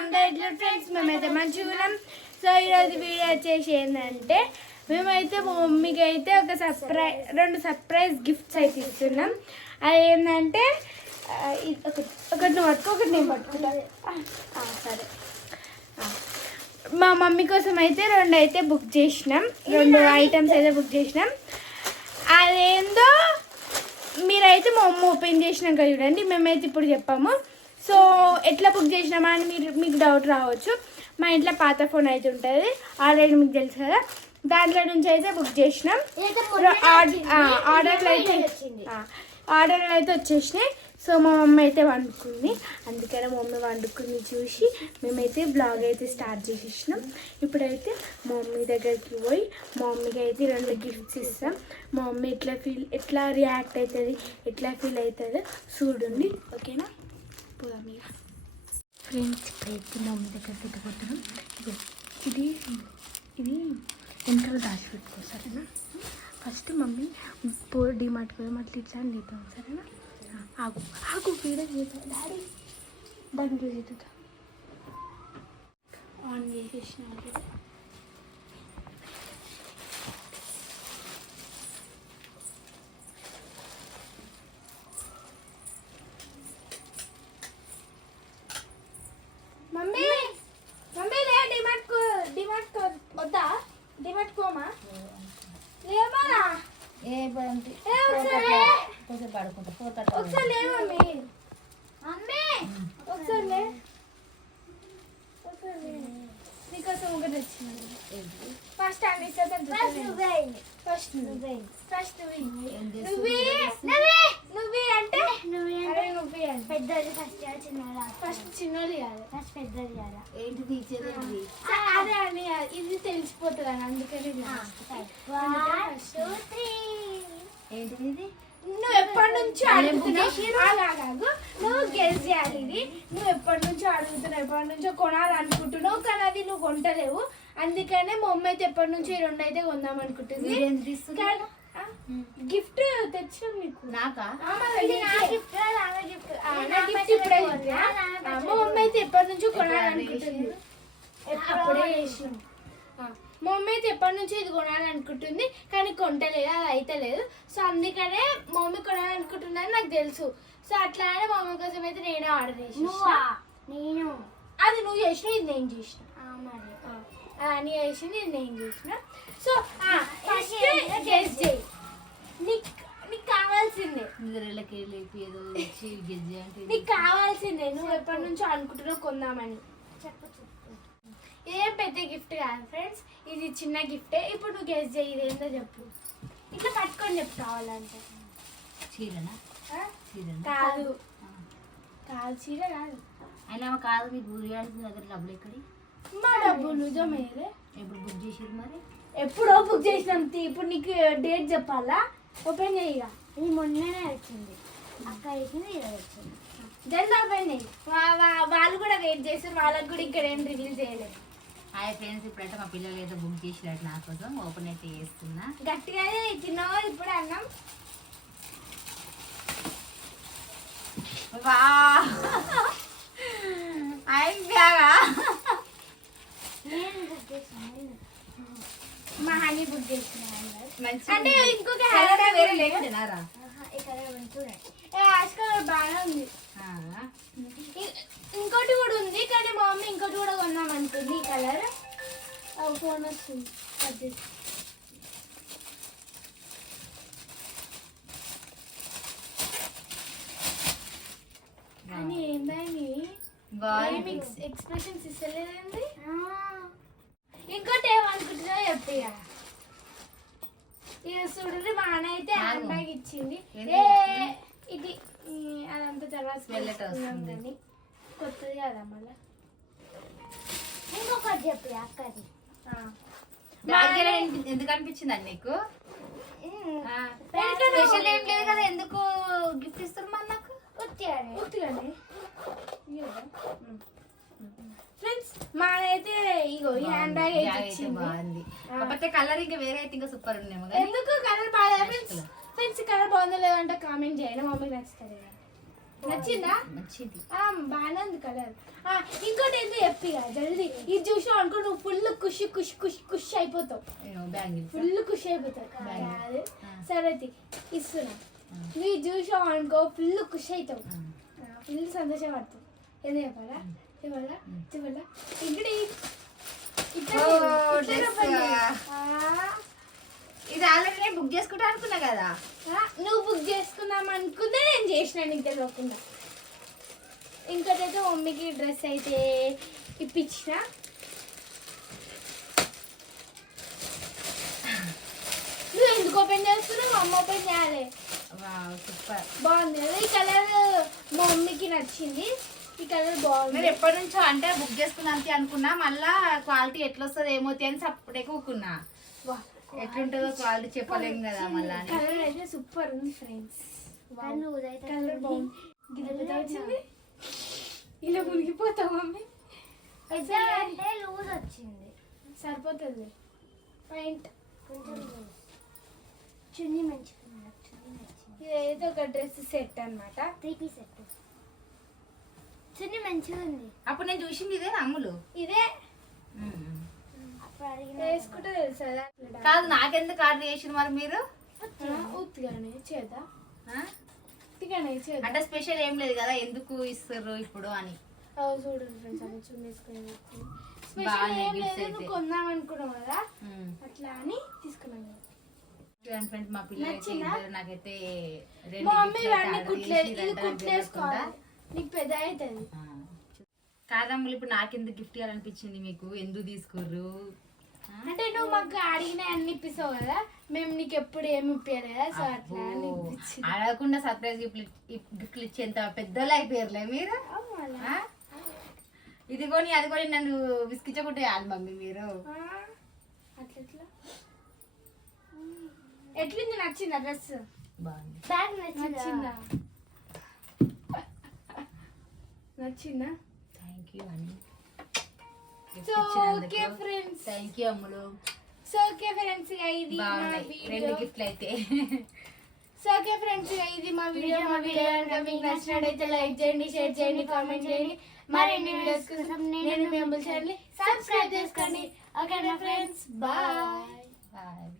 అందరు ఎట్లా ఫ్రెండ్స్ మేమైతే మంచిగా ఉన్నాం. సో ఈరోజు వీడియో వచ్చేసి ఏంటంటే మేమైతే మా మమ్మీకి అయితే రెండు సర్ప్రైజ్ గిఫ్ట్స్ అయితే ఇస్తున్నాం. అది ఏంటంటే ఒకటి నువ్వు పట్టుకో, ఒకటి నేను పట్టుకుంటా. సరే, మా మమ్మీ కోసం అయితే రెండు అయితే బుక్ చేసినాం, రెండు ఐటమ్స్ అయితే బుక్ చేసినాం. అదేందో మీరైతే మా మమ్మీ ఓపెన్ చేసినాక చూడండి, మేమైతే ఇప్పుడు చెప్పాము. సో ఎట్లా బుక్ చేసినామా అని మీకు డౌట్ రావచ్చు. మా ఇంట్లో పాత ఫోన్ అయితే ఉంటుంది ఆల్రెడీ, మీకు తెలుసు కదా, దాంట్లో నుంచి అయితే బుక్ చేసినాం. ఆర్డర్లు అయితే వచ్చేసినాయి. సో మా మమ్మీ అయితే వండుకుంది, అందుకనే మా మమ్మీ వండుకుంది చూసి మేమైతే బ్లాగ్ అయితే స్టార్ట్ చేసేసినాం. ఇప్పుడైతే మా మమ్మీ దగ్గరికి పోయి మా మమ్మీకి అయితే రెండు గిఫ్ట్స్ ఇస్తాం. మా మమ్మీ ఎట్లా రియాక్ట్ అవుతుంది, ఎట్లా ఫీల్ అవుతుందో చూడండి, ఓకేనా? పోదాం ఇక ఫ్రెండ్స్. ఇప్పుడైతే మా మమ్మీ దగ్గరికి ఎత్తుకుంటున్నాం. ఇది వెనకాల దాచి పెట్టుకో, సరేనా? ఫస్ట్ మమ్మీ డిమార్ట్ పోయి మళ్ళీ ఇట్లా చేద్దాం, సరేనా? ఆగు వీడియో చేద్దాం డాడీ, దాని వీడియో చేద్దాం. ఆన్ చేసేసిన మమ్మీ లే, డిమార్ట్ వద్దా? డిమార్ట్ కోమా లేమా? ఒకసారి లే మమ్మీ, ఒకసారి లే, నీకోసం ఒకటి వచ్చింది. ఫస్ట్ నువ్వే అంటే పెద్దది ఫస్ట్ చిన్నది కాదు, ఫస్ట్ పెద్దది కాదా? అదే అని ఇది తెలిసిపోతుంది అని, అందుకని ఏంటిది? నువ్వు ఎప్పటి నుంచో అడుగుతున్నావు, నువ్వు గెస్ చేయాలి. ఇది నువ్వు ఎప్పటి నుంచో అడుగుతున్నావు, ఎప్పటి నుంచో కొనాలనుకుంటున్నావు, కానీ అది నువ్వు కొంటలేవు. అందుకనే మా మమ్మీ అయితే ఎప్పటి నుంచో ఈ రెండు అయితే కొందాం అనుకుంటుంది. గిఫ్ట్ తెచ్చాం నీకు. నాకా? గిఫ్ట్ ఇప్పుడే. మా మమ్మీ అయితే ఎప్పటి నుంచో కొనాలనుకుంటుంది, అప్పుడే చేసినాం. మా మమ్మీ అయితే ఎప్పటి నుంచో ఇది కొనాలనుకుంటుంది, కానీ కొంటలేదు, అది అయితే లేదు. సో అందుకనే మా మమ్మీ కొనాలనుకుంటుందని నాకు తెలుసు. సో అట్లానే మా మమ్మీ కోసం అయితే నేనే ఆర్డర్ చేసిన. అది నువ్వు చేసినా, ఇది నేను చేసిన. నీ చేసింది, ఇది నేను చేసిన. సో గెస్ చేయి, నీకు కావాల్సిందే, నీకు కావాల్సిందే. నువ్వు ఎప్పటి నుంచో అనుకుంటున్నావు కొందామని. చెప్పు. ఇదేం పెద్ద గిఫ్ట్ కాదు ఫ్రెండ్స్, ఇది చిన్న గిఫ్టే. ఇప్పుడు నువ్వు గెస్ చేయి, ఇదేందో చెప్పు. ఇట్లా పట్టుకొని చెప్పు కావాలంటే. చీరనా? కాదు, చీర కాదు. అయినా కాదు, మీకు ఊరియాడికి దగ్గర డబ్బులు ఎక్కడి? మా డబ్బులు నిజమేలే. ఎప్పుడు బుక్ చేసారు మరి? ఎప్పుడో బుక్ చేసినాం. ఇప్పుడు నీకు డేట్ చెప్పాలా? ఓపెన్ చేయగా. ఇది మొన్ననే వచ్చింది, అక్క వేసింది, ఇది వచ్చింది. జల్ది ఓపెన్ చేయి. వాళ్ళు కూడా వెయిట్ చేస్తారు, వాళ్ళకి కూడా ఇక్కడ ఏం రివీల్ చేయలేదు. హాయ్ ఫ్రెండ్స్, ఇప్పుడైతే మా పిల్లలు ఏదో బుక్ చేసినట్టు నా కోసం ఓపెన్ అయితే చేస్తున్నా. గట్టిగానే తిన్నావా ఇప్పుడు అన్నం? వా మా హనీ బుక్ చేసిన అంటే ఇంకొక బాగా ఉంది. ఇంకోటి కూడా ఉంది, కానీ మా మమ్మీ ఇంకోటి కూడా కొందాం అనుకుంది. ఈ కలర్ ఫోన్ వస్తుంది. అని ఏందని ఎక్స్ప్రెషన్స్ ఇస్తలేదండి. ఇంకోటి ఏమనుకుంటున్నా చెప్పి ఇక చూడండి, మా అన్న అయితే హ్యాండ్ బ్యాగ్ ఇచ్చింది. ఇది అదంతా తర్వాత కొత్తది కదా. మళ్ళీ ఇంకొకటి చెప్పి అక్కది ఎందుకు అనిపించింది అండి నీకు? స్పెషల్ ఏం లేదు కదా, ఎందుకు గిఫ్ట్ ఇస్తారు మరి నాకు? ఉత్తిగానే ఫ్రెండ్స్. మానైతే ఇగో ఈ హ్యాండ్ బ్యాగ్ అయితే బాగుంది, కాకపోతే కలర్ ఇంకా వేరే అయితే ఇంకా సూపర్ ఉన్నాయేమో. ఎందుకు కలర్ బాగా ఫ్రెండ్స్? కలర్ బాగుందో లేదంటే కామెంట్ చేయండి, మమ్మీకి నచ్చుతుంది. నచ్చిందా? మంచిది. బాగానే ఉంది కలర్. ఇంకోటి ఏంటో చెప్పిగా జల్దీ. ఇది చూసినావు అనుకో నువ్వు ఫుల్ ఖుషి ఖుషి ఖుషి ఖుషి అయిపోతావు. బ్యాంగిల్స్ ఫుల్ ఖుషి అయిపోతావు. కాదు సరే ఇస్తున్నా. నువ్వు ఇది చూసావు అనుకో ఫుల్ ఖుషి అవుతావు, ఫుల్ సంతోషపడతావు. ఏదో చెప్పాలా చెప్పాలా చెప్పాలా? ఇక్కడ ఇది ఆల్రెడీ నేను బుక్ చేసుకుంటా అనుకున్నా కదా. నువ్వు బుక్ చేసుకుందాం అనుకుంటే నేను చేసిన నీకు తెలియకుండా. ఇంకోటైతే మమ్మీకి డ్రెస్ అయితే ఇప్పించిన. నువ్వు ఎందుకు ఓపెన్ చేస్తున్నావు? అమ్మ ఓపెన్ చేయాలి. సూపర్ బాగుంది కదా ఈ కలర్. మా మమ్మీకి నచ్చింది ఈ కలర్. బాగుంది. మీరు ఎప్పటి నుంచో అంటే బుక్ చేసుకున్నా అంతే అనుకున్నా, మళ్ళా క్వాలిటీ ఎట్లా వస్తుంది ఏమవుతుంది అని సపోర్ట్ ఎక్కువకున్నా. ఎట్లుంటుందో క్వాలిటీ చెప్పలేము కదా. మళ్ళీ కలర్ అయితే సూపర్ ఉంది ఫ్రెండ్స్. కలర్ బాగుంది. గిన్నె వచ్చింది ఇలా మునిగిపోతావు మమ్మీ. అంటే లూజ్ వచ్చింది, సరిపోతుంది. పాయింట్ చున్నీ మంచిగా ఉంది. చున్నీ నచ్చింది. ఇదైతే ఒక డ్రెస్ సెట్ అన్నమాట. 3 పీస్ సెట్. చున్నీ మంచిగా ఉంది. అప్పుడు నేను చూసింది ఇదే అమ్ములు. ఇదే అప్పుడు అడిగిన వేసుకుంటే తెలుసు కదా. కాదు నాకెందుకు ఆర్డర్ చేసిన మరి మీరు? ఉత్తిగానే చేద్దా, ఉత్తిగానే చేద్దా. అంటే స్పెషల్ ఏం లేదు కదా, ఎందుకు ఇస్తారు ఇప్పుడు అని. చూడండి ఫ్రెండ్స్ అన్ని చున్నేసుకొని బాగానే స్పెషల్ ఏం gifts లేదు. అయితే. నువ్వు కొందాం అనుకున్నావు కదా అట్లా అని తీసుకున్నాను. ఫ్రెండ్స్ మా పిల్లలు అయితే నచ్చిందా? ఇద్దరు నాకైతే మా మమ్మీ ఇవన్నీ ఇది కుట్లేసుకోవాలి. నీకు పెద్ద అవుతుంది. కాదమ్ములు ఇప్పుడు నాకెందుకు గిఫ్ట్ ఇవ్వాలనిపించింది మీకు? ఎందుకు తీసుకుర్రు? అంటే నువ్వు మాకు అడిగిన అన్ని ఇప్పిస్తావు కదా, మేము నీకు ఎప్పుడు ఏమి ఇప్పారు కదా, సో అట్లా అని ఇప్పించింది. అడగకుండా సర్ప్రైజ్ గిఫ్ట్లు ఇచ్చేంత పెద్దోళ్ళు అయిపోయారులే మీరు. ఆ? ఇది కొని అది కొని నన్ను విసికించకుంటే చాలు మమ్మీ మీరు. అట్లా ఎట్లుంది? నచ్చిందా డ్రెస్? బాగుంది. బ్యాగ్ నచ్చిందా? నచ్చిందా? థ్యాంక్ యూ అని. So okay friends, thank you Ammulu. So okay friends ఇది మా బాగున్నాయి వీడియో. 2 గిఫ్ట్లు అయితే. సో ఓకే ఫ్రెండ్స్ ఇది మా వీడియో. మా వీడియో కనుక మీకు నచ్చినట్టయితే లైక్ చేయండి, షేర్ చేయండి, కామెంట్ చేయండి. మరిన్ని వీడియోస్ కోసం నేను మీ ఛానల్ సబ్స్క్రైబ్ చేసుకోండి. ఓకేనా ఫ్రెండ్స్? బాయ్. బాయ్.